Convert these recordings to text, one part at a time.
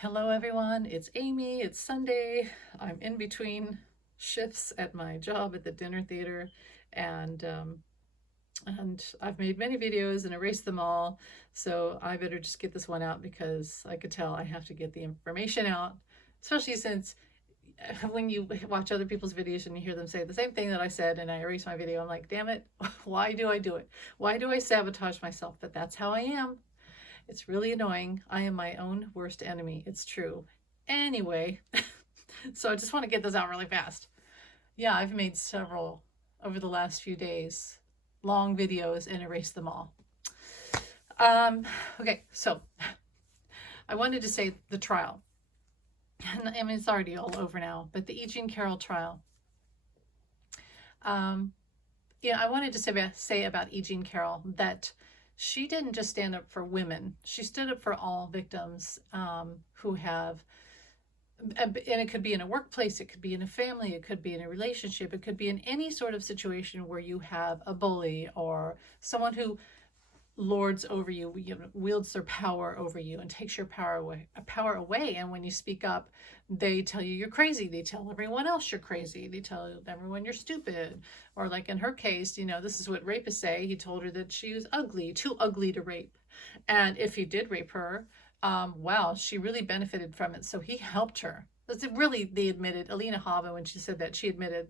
Hello everyone, it's Amy. It's Sunday. I'm in between shifts at my job at the dinner theater, and I've made many videos and erased them all, so I better just get this one out because I could tell I have to get the information out, especially since when you watch other people's videos and you hear them say the same thing that I said and I erase my video, I'm like, damn it, why do I do it? Why do I sabotage myself? But that's how I am. It's really annoying. I am my own worst enemy. It's true. Anyway, so I just want to get this out really fast. Yeah, I've made several over the last few days, long videos, and erased them all. Okay, so I wanted to say the trial. And I mean, it's already all over now, but the E. Jean Carroll trial. I wanted to say about E. Jean Carroll that she didn't just stand up for women. She stood up for all victims who have, and it could be in a workplace, it could be in a family, it could be in a relationship, it could be in any sort of situation where you have a bully or someone who lords over you, wields their power over you and takes your power away. And when you speak up, they tell you you're crazy. They tell everyone else you're crazy. They tell everyone you're stupid. Or like in her case, this is what rapists say. He told her that she was ugly, too ugly to rape. And if he did rape her, wow, she really benefited from it. So he helped her. That's really, they admitted, Alina Hava, when she said that, she admitted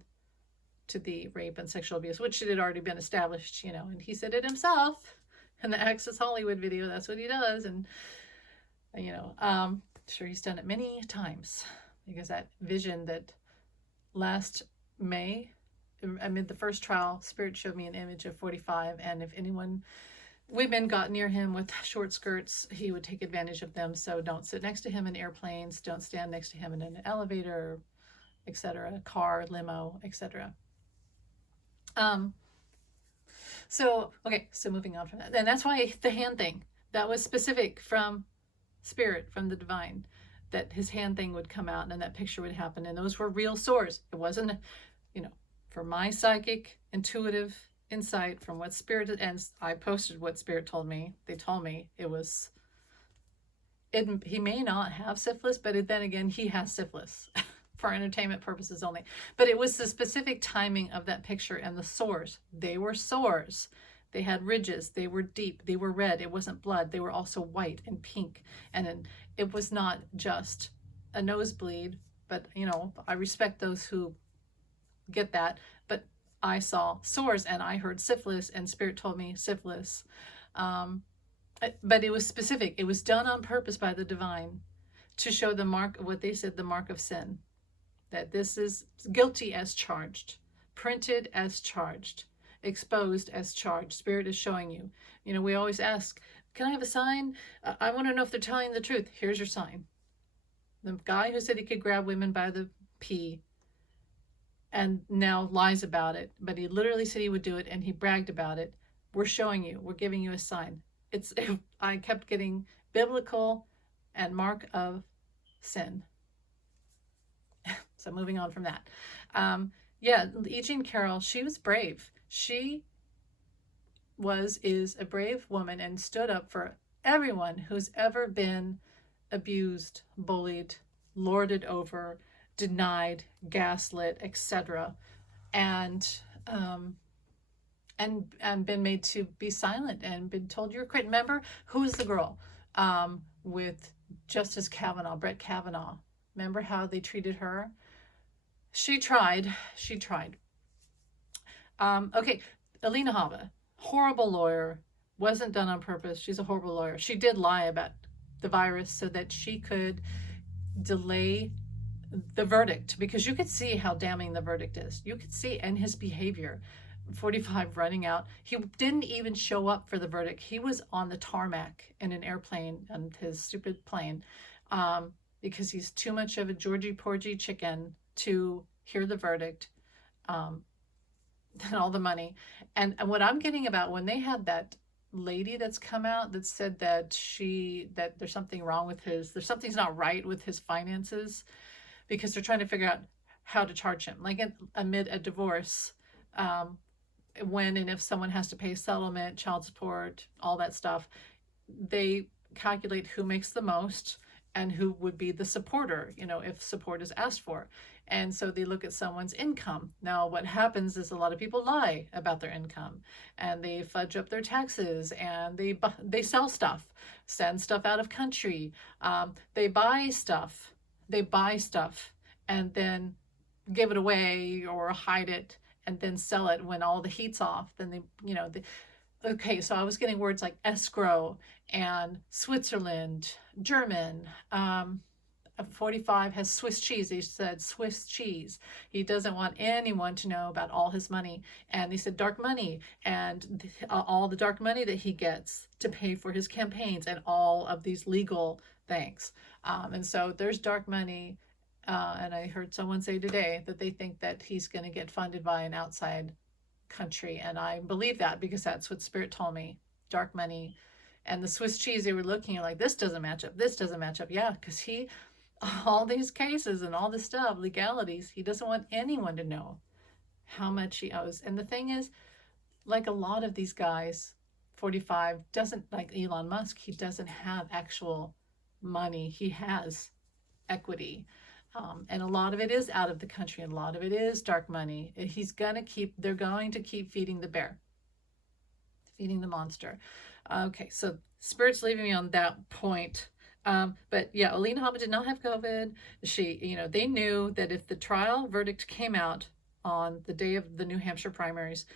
to the rape and sexual abuse, which had already been established, and he said it himself. In the Access Hollywood video, that's what he does. And, sure, he's done it many times, because that vision that last May, amid the first trial, Spirit showed me an image of 45. And if women got near him with short skirts, he would take advantage of them. So don't sit next to him in airplanes. Don't stand next to him in an elevator, etc., car, limo, etc. So moving on from that. And that's why the hand thing, that was specific from Spirit, from the divine, that his hand thing would come out and that picture would happen. And those were real sores. It wasn't, for my psychic, intuitive insight from what Spirit, and I posted what Spirit told me. They told me he may not have syphilis, but then again, he has syphilis. For entertainment purposes only. But it was the specific timing of that picture and the sores. They were sores. They had ridges. They were deep. They were red. It wasn't blood. They were also white and pink. And it was not just a nosebleed, but, I respect those who get that. But I saw sores and I heard syphilis, and Spirit told me syphilis. But it was specific. It was done on purpose by the divine to show the mark of what they said, the mark of sin. That this is guilty as charged, printed as charged, exposed as charged. Spirit is showing you. We always ask, can I have a sign? I want to know if they're telling the truth. Here's your sign. The guy who said he could grab women by the pee and now lies about it, but he literally said he would do it and he bragged about it. We're showing you. We're giving you a sign. I kept getting biblical and mark of sin. So moving on from that. E. Jean Carroll, she was brave. She is a brave woman and stood up for everyone who's ever been abused, bullied, lorded over, denied, gaslit, etc. And been made to be silent and been told you're a crit. Remember, who's the girl with Justice Kavanaugh, Brett Kavanaugh? Remember how they treated her? She tried. Alina Hava, horrible lawyer, wasn't done on purpose. She's a horrible lawyer. She did lie about the virus so that she could delay the verdict, because you could see how damning the verdict is. You could see, and his behavior. 45 running out. He didn't even show up for the verdict. He was on the tarmac in an airplane, and his stupid plane, because he's too much of a Georgie Porgy chicken to hear the verdict, and all the money. And what I'm getting about when they had that lady that's come out that said that there's something wrong with something's not right with his finances, because they're trying to figure out how to charge him, like amid a divorce, when and if someone has to pay settlement, child support, all that stuff, they calculate who makes the most and who would be the supporter, if support is asked for. And so they look at someone's income. Now, what happens is a lot of people lie about their income, and they fudge up their taxes, and they sell stuff, send stuff out of country. They buy stuff, and then give it away or hide it, and then sell it when all the heat's off. Then okay, so I was getting words like escrow and Switzerland, German. 45 has Swiss cheese. He said Swiss cheese. He doesn't want anyone to know about all his money. And he said dark money, and all the dark money that he gets to pay for his campaigns and all of these legal things. And so there's dark money. And I heard someone say today that they think that he's going to get funded by an outside country. And I believe that, because that's what Spirit told me. Dark money. And the Swiss cheese, they were looking at like, this doesn't match up. This doesn't match up. Yeah, because all these cases and all this stuff, legalities, he doesn't want anyone to know how much he owes. And the thing is, like a lot of these guys, 45 doesn't, like Elon Musk, he doesn't have actual money. He has equity. And a lot of it is out of the country, and a lot of it is dark money. They're going to keep feeding the bear, feeding the monster. Okay, so Spirit's leaving me on that point. But yeah, Alina Habba did not have COVID. They knew that if the trial verdict came out on the day of the New Hampshire primaries,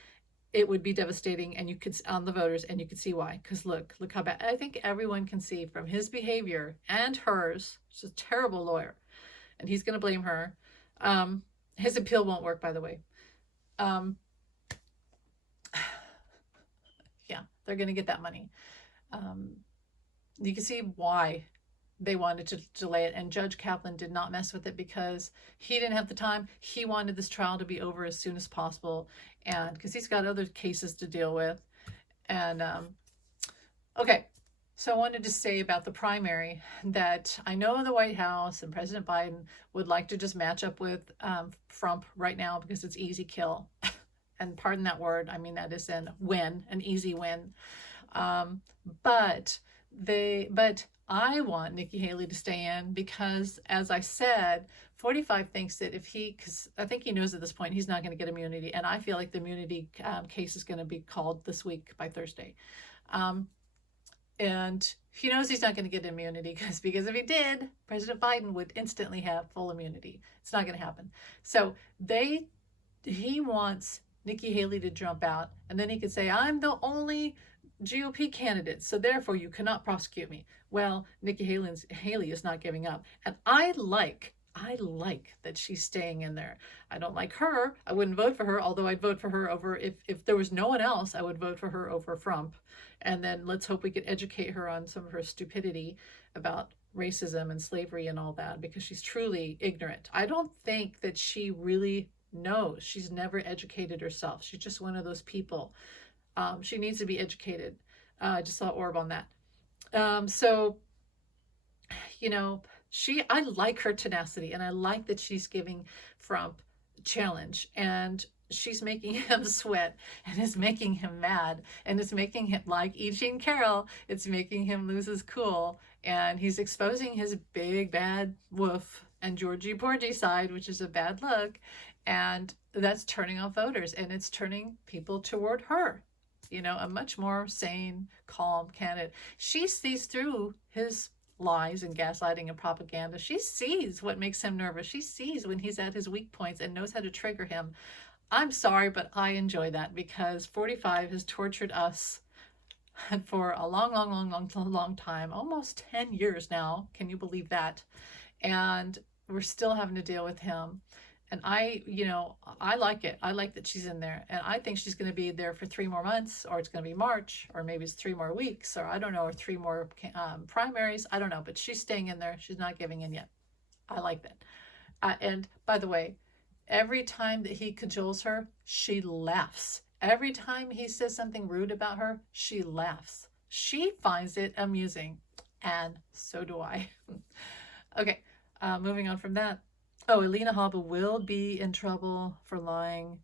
it would be devastating, and you could, on the voters, and you could see why. Because look how bad. I think everyone can see from his behavior and hers. She's a terrible lawyer, and he's going to blame her. His appeal won't work, by the way. Yeah, they're going to get that money. You can see why they wanted to delay it, and Judge Kaplan did not mess with it because he didn't have the time. He wanted this trial to be over as soon as possible, and because he's got other cases to deal with. And okay, so I wanted to say about the primary that I know the White House and President Biden would like to just match up with Trump right now because it's easy kill. And pardon that word, I mean that is an easy win. But I want Nikki Haley to stay in because, as I said, 45 thinks that because I think he knows at this point he's not going to get immunity, and I feel like the immunity case is going to be called this week by Thursday. And he knows he's not going to get immunity because if he did, President Biden would instantly have full immunity. It's not going to happen. So he wants Nikki Haley to jump out, and then he could say, I'm the only GOP candidate, so therefore you cannot prosecute me. Well, Nikki Haley is not giving up, and I like that she's staying in there. I don't like her. I wouldn't vote for her, although I'd vote for her over, if there was no one else, I would vote for her over Trump. And then let's hope we could educate her on some of her stupidity about racism and slavery and all that, because she's truly ignorant. I don't think that she really knows. She's never educated herself. She's just one of those people. She needs to be educated. I just saw Orb on that. So, I like her tenacity, and I like that she's giving Trump a challenge, and she's making him sweat, and is making him mad, and it's making him, like E. Jean Carroll, it's making him lose his cool, and he's exposing his big bad woof and Georgie Porgy side, which is a bad look, and that's turning off voters, and it's turning people toward her. A much more sane, calm candidate. She sees through his lies and gaslighting and propaganda. She sees what makes him nervous. She sees when he's at his weak points and knows how to trigger him. I'm sorry, but I enjoy that because 45 has tortured us for a long time, almost 10 years now. Can you believe that? And we're still having to deal with him. And I like it. I like that she's in there. And I think she's going to be there for 3 more months, or it's going to be March, or maybe it's 3 more weeks, or I don't know, or 3 more primaries. I don't know, but she's staying in there. She's not giving in yet. I like that. And by the way, every time that he cajoles her, she laughs. Every time he says something rude about her, she laughs. She finds it amusing. And so do I. Okay, moving on from that. Oh, Alina Habba will be in trouble for lying.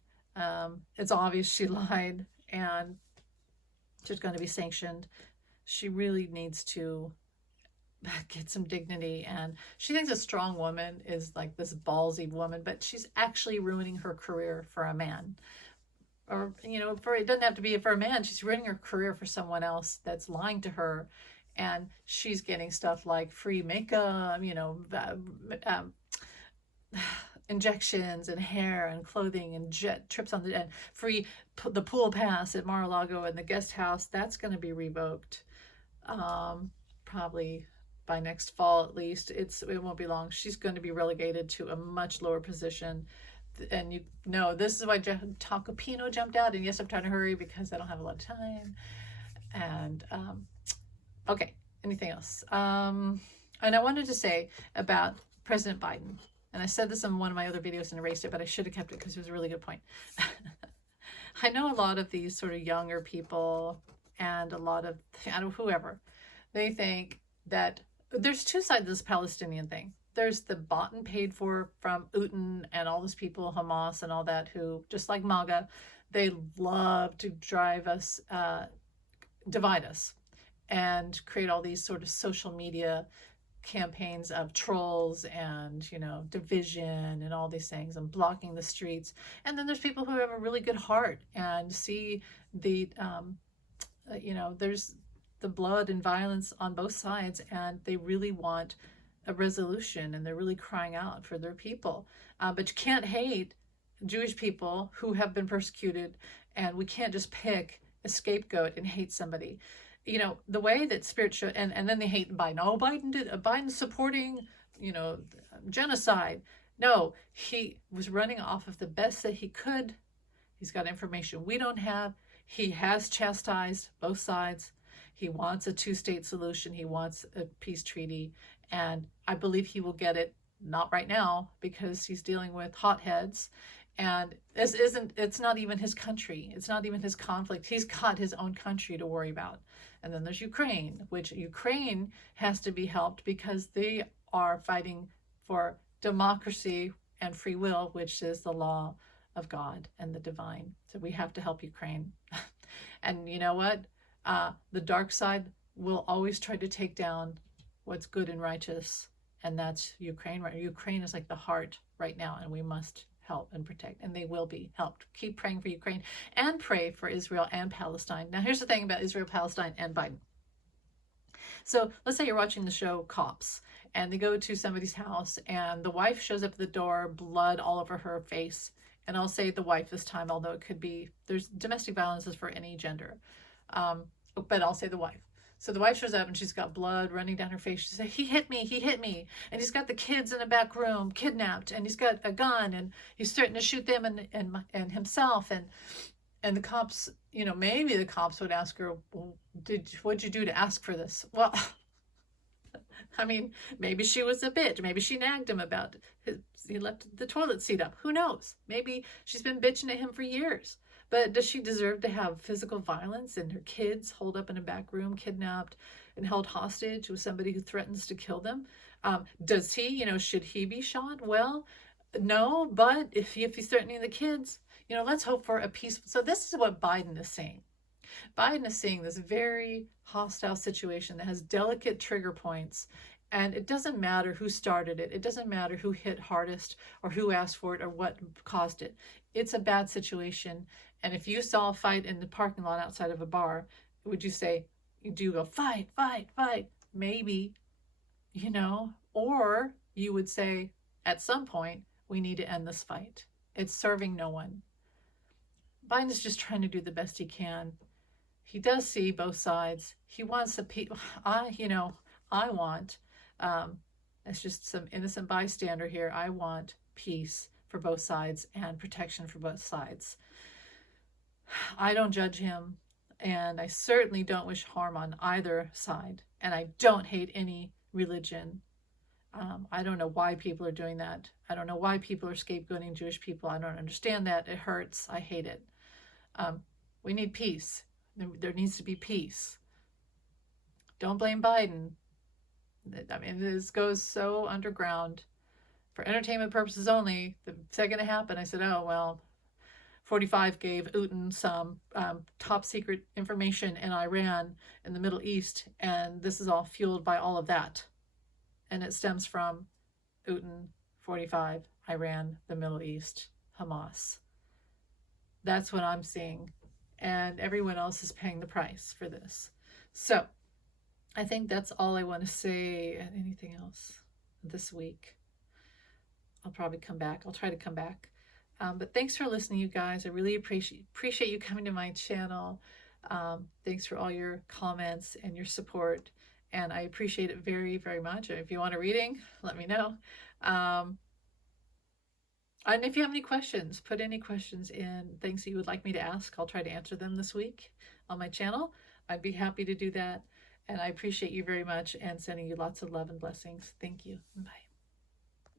It's obvious she lied, and she's going to be sanctioned. She really needs to get some dignity. And she thinks a strong woman is like this ballsy woman, but she's actually ruining her career for a man. Or, you know, for, it doesn't have to be for a man. She's ruining her career for someone else that's lying to her. And she's getting stuff like free makeup, you know, injections and hair and clothing and jet trips on and free the pool pass at Mar-a-Lago and the guest house. That's going to be revoked. Probably by next fall at least. It won't be long. She's going to be relegated to a much lower position. And you know, this is why Tacopino jumped out. And yes, I'm trying to hurry because I don't have a lot of time. And okay, anything else? And I wanted to say about President Biden. And I said this in one of my other videos and erased it, but I should have kept it because it was a really good point. I know a lot of these sort of younger people and a lot of, I don't know, whoever, they think that there's two sides of this Palestinian thing. There's the bought and paid for from Putin and all those people, Hamas and all that, who, just like MAGA, they love to drive us, divide us, and create all these sort of social media campaigns of trolls and, you know, division and all these things and blocking the streets. And then there's people who have a really good heart and see the, you know, there's the blood and violence on both sides, and they really want a resolution, and they're really crying out for their people. But you can't hate Jewish people who have been persecuted, and we can't just pick a scapegoat and hate somebody. You know, the way that Spirit showed, and then they hate Biden. Oh, Biden's supporting, you know, genocide. No, he was running off of the best that he could. He's got information we don't have. He has chastised both sides. He wants a two-state solution. He wants a peace treaty. And I believe he will get it, not right now, because he's dealing with hotheads. And it's not even his country. It's not even his conflict. He's got his own country to worry about. And then there's Ukraine, which Ukraine has to be helped because they are fighting for democracy and free will, which is the law of God and the divine. So we have to help Ukraine. And you know what? The dark side will always try to take down what's good and righteous, and that's Ukraine. Ukraine is like the heart right now, and we must help and protect, and they will be helped. Keep praying for Ukraine and pray for Israel and Palestine. Now, here's the thing about Israel, Palestine, and Biden. So let's say you're watching the show Cops, and they go to somebody's house, and the wife shows up at the door, blood all over her face. And I'll say the wife this time, although it could be, there's domestic violence is for any gender. But I'll say the wife. So the wife shows up and she's got blood running down her face. She says, he hit me. And he's got the kids in the back room kidnapped, and he's got a gun, and he's threatening to shoot them and himself. And the cops, you know, maybe the cops would ask her, well, what'd you do to ask for this? Well, I mean, maybe she was a bitch. Maybe she nagged him about he left the toilet seat up. Who knows? Maybe she's been bitching at him for years. But does she deserve to have physical violence and her kids holed up in a back room, kidnapped and held hostage with somebody who threatens to kill them? Does he, you know, should he be shot? Well, no, but if he's threatening the kids, you know, let's hope for a peaceful. So this is what Biden is saying. Biden is seeing this very hostile situation that has delicate trigger points. And it doesn't matter who started it. It doesn't matter who hit hardest or who asked for it or what caused it. It's a bad situation. And if you saw a fight in the parking lot outside of a bar, would you say, do you go, fight, fight, fight? Maybe, you know, or you would say, at some point, we need to end this fight. It's serving no one. Biden's just trying to do the best he can. He does see both sides. He wants the people. I want, it's just some innocent bystander here. I want peace for both sides and protection for both sides. I don't judge him, and I certainly don't wish harm on either side, and I don't hate any religion. I don't know why people are doing that. I don't know why people are scapegoating Jewish people. I don't understand that. It hurts. I hate it. We need peace. There needs to be peace. Don't blame Biden. I mean, this goes so underground. For entertainment purposes only, the second it happened, I said, oh, well, 45 gave Putin some top secret information in Iran, in the Middle East, and this is all fueled by all of that. And it stems from Putin, 45, Iran, the Middle East, Hamas. That's what I'm seeing. And everyone else is paying the price for this. So I think that's all I want to say. Anything else this week? I'll probably come back. I'll try to come back. But thanks for listening, you guys. I really appreciate you coming to my channel. Thanks for all your comments and your support. And I appreciate it very, very much. If you want a reading, let me know. And if you have any questions, put any questions in, things that you would like me to ask. I'll try to answer them this week on my channel. I'd be happy to do that. And I appreciate you very much and sending you lots of love and blessings. Thank you. Bye.